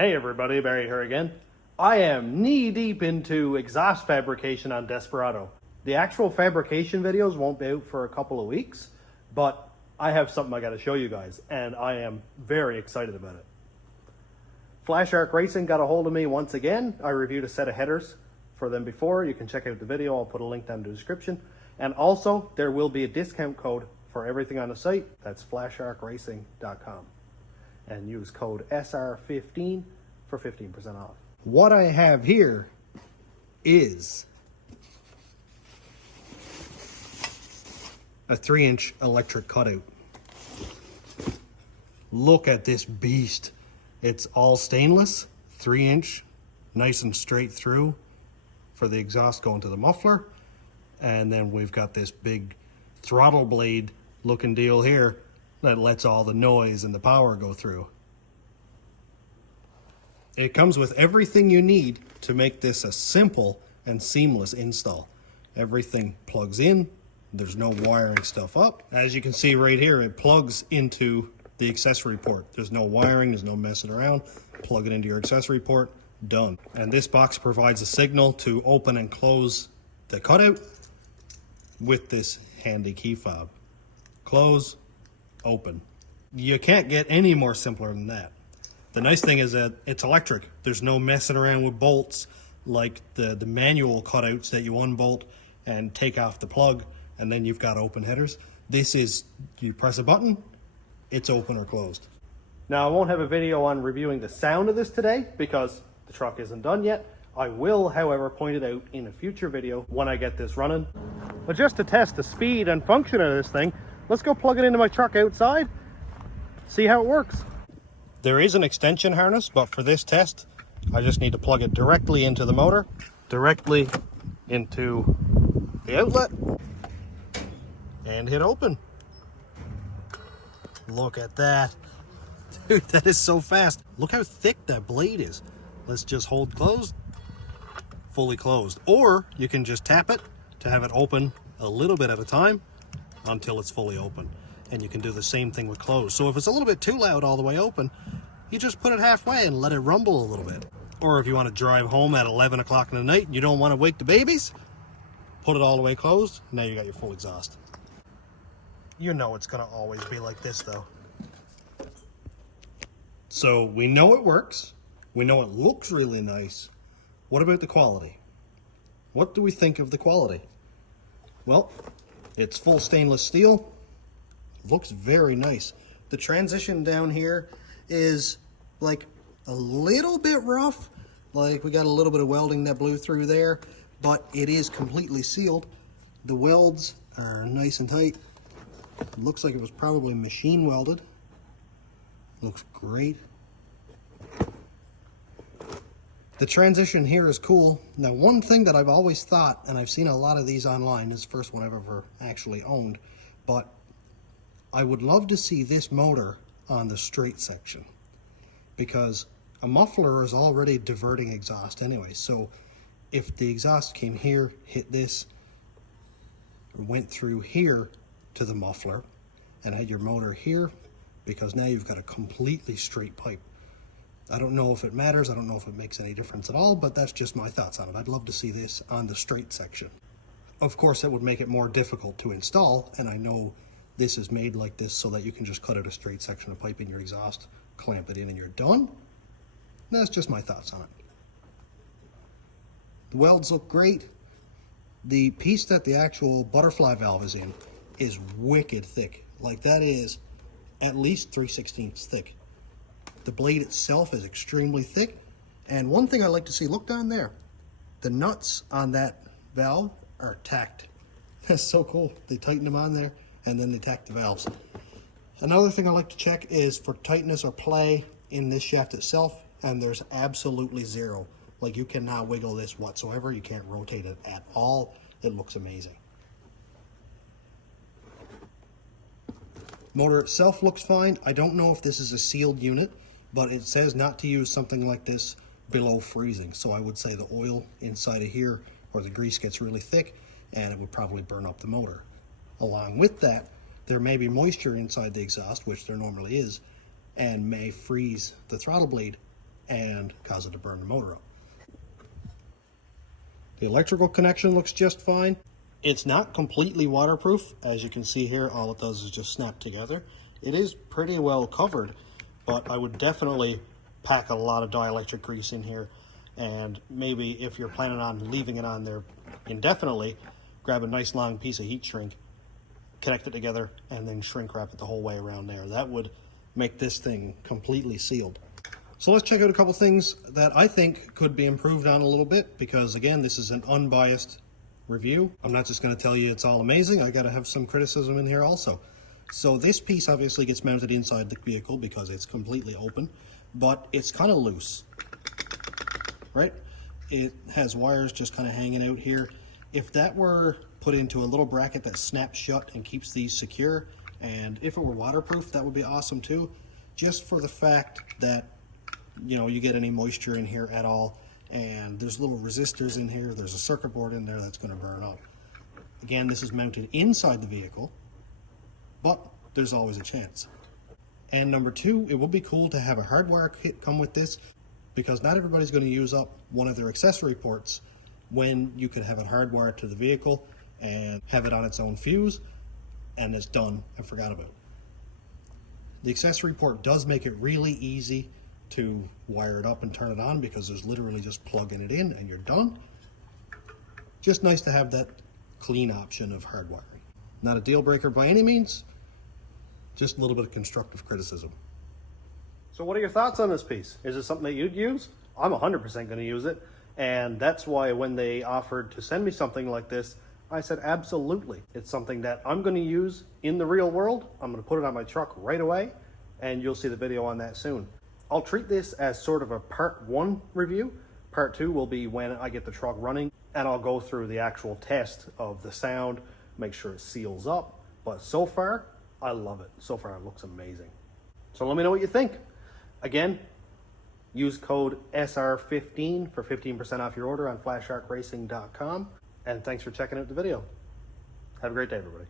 Hey everybody, Barry here again. I am knee deep into exhaust fabrication on Desperado. The actual fabrication videos won't be out for a couple of weeks, but I have something I gotta show you guys, and I am very excited about it. Flashark Racing got a hold of me once again. I reviewed a set of headers for them before. You can check out the video, I'll put a link down in the description. And also, there will be a discount code for everything on the site. That's flasharkracing.com. And use code SR15 for 15% off. What I have here is a 3-inch electric cutout. Look at this beast. It's all stainless, 3-inch, nice and straight through for the exhaust going to the muffler. And then we've got this big throttle blade looking deal here that lets all the noise and the power go through. It comes with everything you need to make this a simple and seamless install. Everything plugs in, there's no wiring stuff up. As you can see right here, it plugs into the accessory port. There's no wiring, there's no messing around. Plug it into your accessory port, done. And this box provides a signal to open and close the cutout with this handy key fob. Close, open. You can't get any more simpler than that. The nice thing is that it's electric. There's no messing around with bolts like the manual cutouts that you unbolt and take off the plug and then you've got open headers. This is, you press a button, it's open or closed. Now I won't have a video on reviewing the sound of this today because the truck isn't done yet. I will, however, point it out in a future video when I get this running. But just to test the speed and function of this thing, let's go plug it into my truck outside, see how it works. There is an extension harness, but for this test, I just need to plug it directly into the motor, directly into the outlet, and hit open. Look at that. Dude, that is so fast. Look how thick that blade is. Let's just hold closed, fully closed. Or you can just tap it to have it open a little bit at a time until it's fully open. And you can do the same thing with closed. So if it's a little bit too loud all the way open, you just put it halfway and let it rumble a little bit. Or if you want to drive home at 11 o'clock in the night and you don't want to wake the babies, put it all the way closed. Now you got your full exhaust. You know it's going to always be like this though. So we know it works. We know it looks really nice. What about the quality? What do we think of the quality? Well, it's full stainless steel. Looks very nice. The transition down here is like a little bit rough. Like we got a little bit of welding that blew through there, but it is completely sealed. The welds are nice and tight. It looks like it was probably machine welded. Looks great. The transition here is cool. Now, one thing that I've always thought, and I've seen a lot of these online, this is the first one I've ever actually owned, but I would love to see this motor on the straight section because a muffler is already diverting exhaust anyway. So if the exhaust came here, hit this, went through here to the muffler and had your motor here, because now you've got a completely straight pipe. I don't know if it matters, I don't know if it makes any difference at all, but that's just my thoughts on it. I'd love to see this on the straight section. Of course, that would make it more difficult to install, and I know this is made like this so that you can just cut out a straight section of pipe in your exhaust, clamp it in, and you're done. That's just my thoughts on it. The welds look great. The piece that the actual butterfly valve is in is wicked thick. Like that is at least 3/16 thick. The blade itself is extremely thick. And one thing I like to see, look down there. The nuts on that valve are tacked. That's so cool. They tighten them on there and then they tack the valves. Another thing I like to check is for tightness or play in this shaft itself, and there's absolutely zero. Like you cannot wiggle this whatsoever. You can't rotate it at all. It looks amazing. Motor itself looks fine. I don't know if this is a sealed unit, but it says not to use something like this below freezing. So I would say the oil inside of here or the grease gets really thick and it would probably burn up the motor. Along with that, there may be moisture inside the exhaust, which there normally is, and may freeze the throttle blade and cause it to burn the motor up. The electrical connection looks just fine. It's not completely waterproof. As you can see here, all it does is just snap together. It is pretty well covered, but I would definitely pack a lot of dielectric grease in here, and maybe if you're planning on leaving it on there indefinitely, grab a nice long piece of heat shrink, connect it together, and then shrink wrap it the whole way around there. That would make this thing completely sealed. So let's check out a couple things that I think could be improved on a little bit, because again, this is an unbiased review. I'm not just going to tell you it's all amazing. I got to have some criticism in here also. So this piece obviously gets mounted inside the vehicle because it's completely open, but it's kind of loose, right? It has wires just kind of hanging out here. If that were put into a little bracket that snaps shut and keeps these secure, and if it were waterproof, that would be awesome too, just for the fact that, you know, you get any moisture in here at all, and there's little resistors in here, there's a circuit board in there that's going to burn up. Again, this is mounted inside the vehicle, but there's always a chance. And number two, it would be cool to have a hardwire kit come with this, because not everybody's going to use up one of their accessory ports when you could have it hardwired to the vehicle and have it on its own fuse, and it's done and forgot about it. The accessory port does make it really easy to wire it up and turn it on, because there's literally just plugging it in and you're done. Just nice to have that clean option of hardwiring. Not a deal breaker by any means, just a little bit of constructive criticism. So what are your thoughts on this piece? Is it something that you'd use? I'm 100% going to use it, and that's why when they offered to send me something like this, I said absolutely. It's something that I'm going to use in the real world. I'm going to put it on my truck right away, and you'll see the video on that soon. I'll treat this as sort of a part 1 review. Part 2 will be when I get the truck running, and I'll go through the actual test of the sound, make sure it seals up. But so far, I love it. So far, it looks amazing. So let me know what you think. Again, use code SR15 for 15% off your order on flasharkracing.com. And thanks for checking out the video. Have a great day, everybody.